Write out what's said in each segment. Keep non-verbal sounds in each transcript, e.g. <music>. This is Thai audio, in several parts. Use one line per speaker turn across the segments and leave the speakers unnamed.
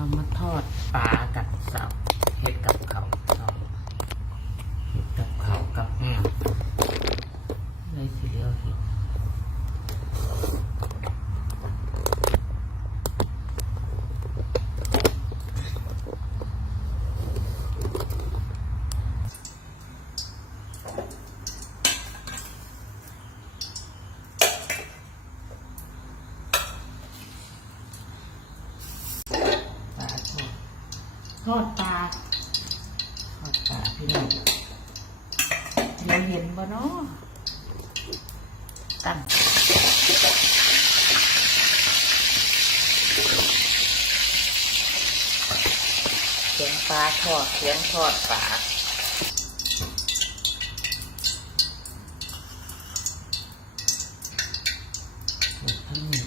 เรามาทอดปลากับสับเห็ดกับเขาเนาะเห็ดกับเขากับอืมเลยสิเดียวเห็ด ปลาทอด ทอดปลาทอดปลาพี่น้องเราเห็นบ่เนาะตั้งเสียงปลาทอดเสียงทอดปลาทั้งนี้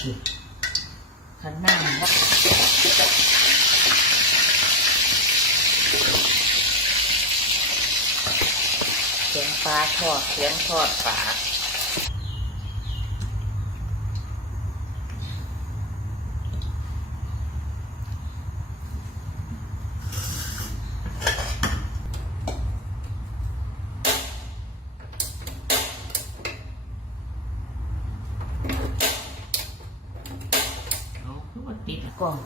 ขันหน้าว่าเสียงปลาทอดเสียงทอดปลา เอาคือว่าติดก่อน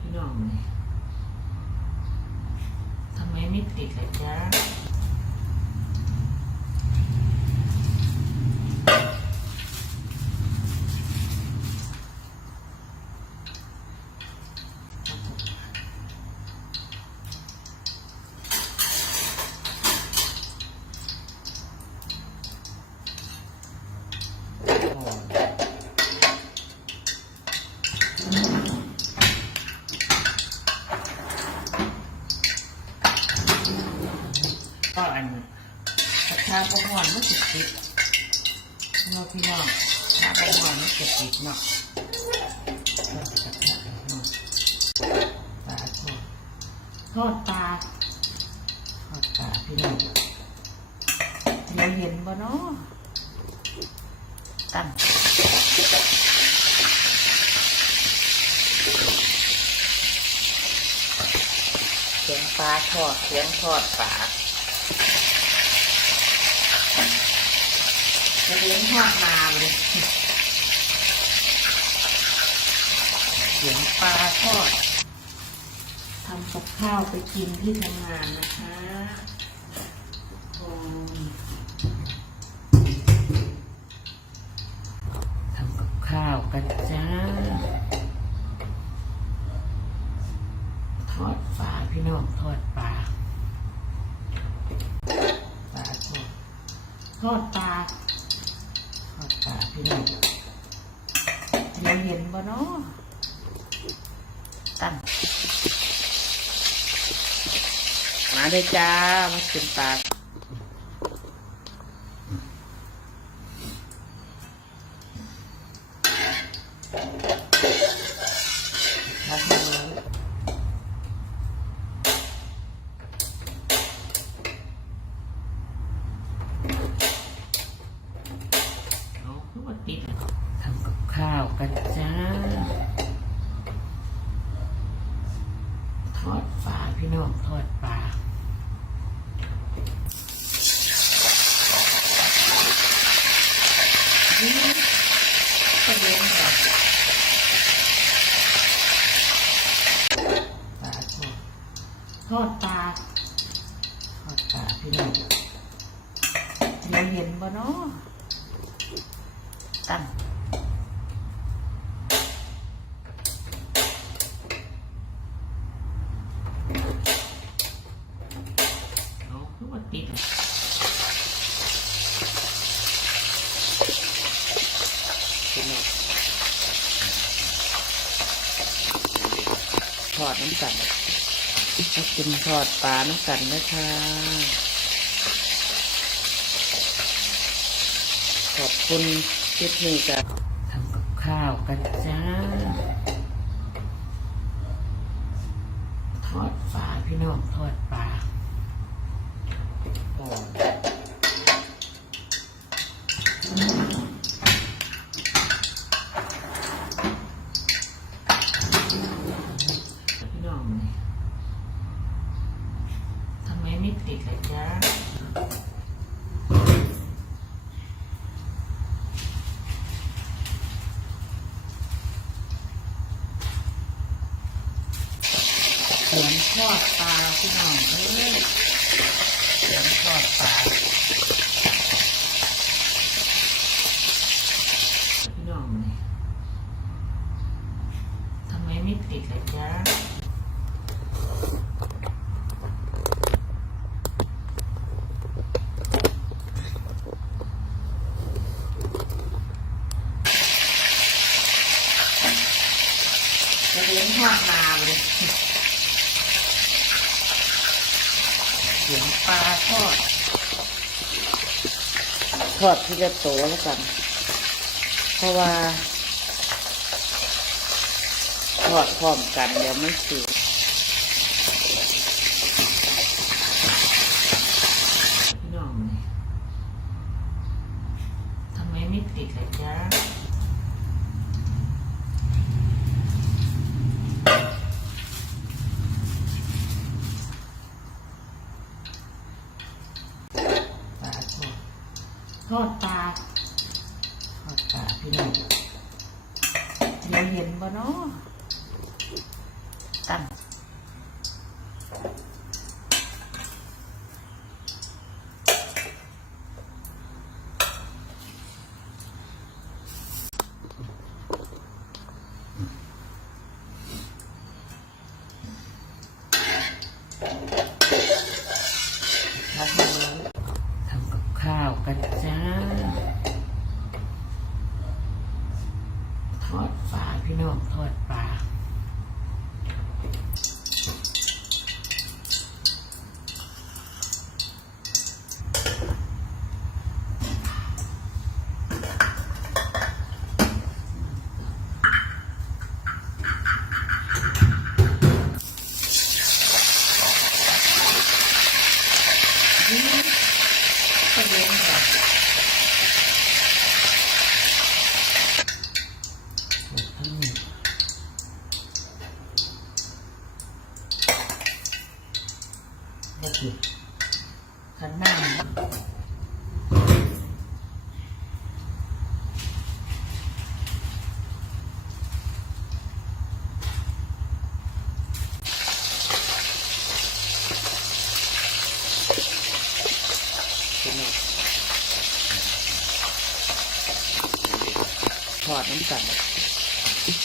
พี่น้องทำไมไม่ติดเลยจ๊ะ ก็อันกระทะประหอนมันจะติดเนาพี่น้องกระทะประหอนมันติดเนาะทอดเนาะปลาทอดทอดปลาทอดปลาพี่น้องเราเห็นบ่เนาะตั้งเสียงปลาทอดเสียงทอดปลา จะเลี้ยงทอดมาเลยเสียงปลาทอดทำกับข้าวไปกินที่ทำงานนะคะโอ้ทำกับข้าวกันจ้า ทอดปลาพี่น้องทอดปลาปลาทอดทอดปลาทอดปลาพี่น้องเราเห็นบ่เนาะตั้ง มาเลยจ้ามาขึ้นปากรับผมเอาคือว่าติดทำกับข้าวกันจ้า ทอดปลาพี่น้องทอดปลา อื้อก็เลี้ยงแบบปลาทอดทอดปลาทอดปลาพี่น้องเราเห็นบ่เนาะตั้งเอาคือว่าติดพี่น้ องทอดน้ำกันมากินทอดปลาน้ำกันนะคะขอบคุณคลิปนี้กับทำกับข้าวกันจ้า ทอดปลาพี่น้องทอดปลาก่อนพี่น้องนี่ทำไมไม่ติดเลยจ้าเสียงท อดปลาพี่น้องเอ้ยเสียงทอดปลาพี่น้องนี่ทำไมไม่ติดเลยจ้า จะเลี้ยงทอดมาเลยเสียง ปลาทอด ทอดที่จะโตแล้วกัน เพราะว่า ทอดพร้อมกันเดี๋ยวไม่สุกพี่น้องนี่ทำไมไม่ติดเลยจ้า ปลาทอด ทอดปลาทอดปลาพี่น้องเดี๋ยวเห็นบ่เนาะ Mm-hmm. <laughs>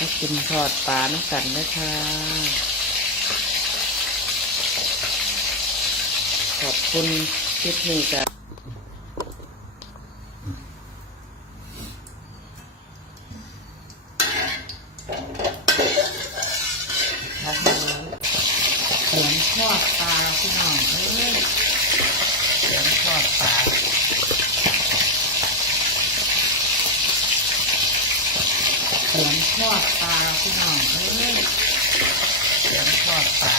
มากินทอดปลาน้ำกันนะคะขอบคุณคลิปนี้กับทำเลยเสียงทอดปลาพี่น้องเอ้ยเสียงทอดปลาเสียงท อดปลาพี่น้องเอ้ยเสียงทอดปลา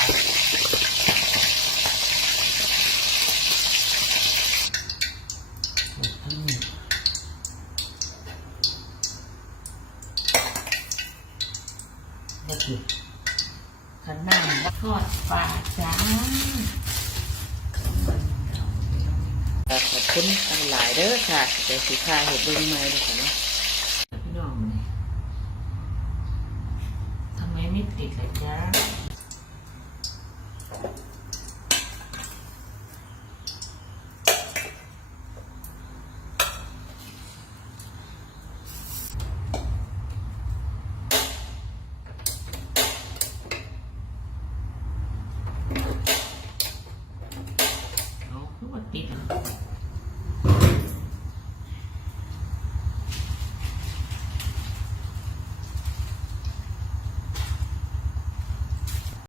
ขนหน้าทอดปลาจ้าขอบคุณทั้งหลายเด้อค่ะเดี๋ยวสิพาเห็ดเบิ้งไม้ด้วยค่ะเนาะ จ้า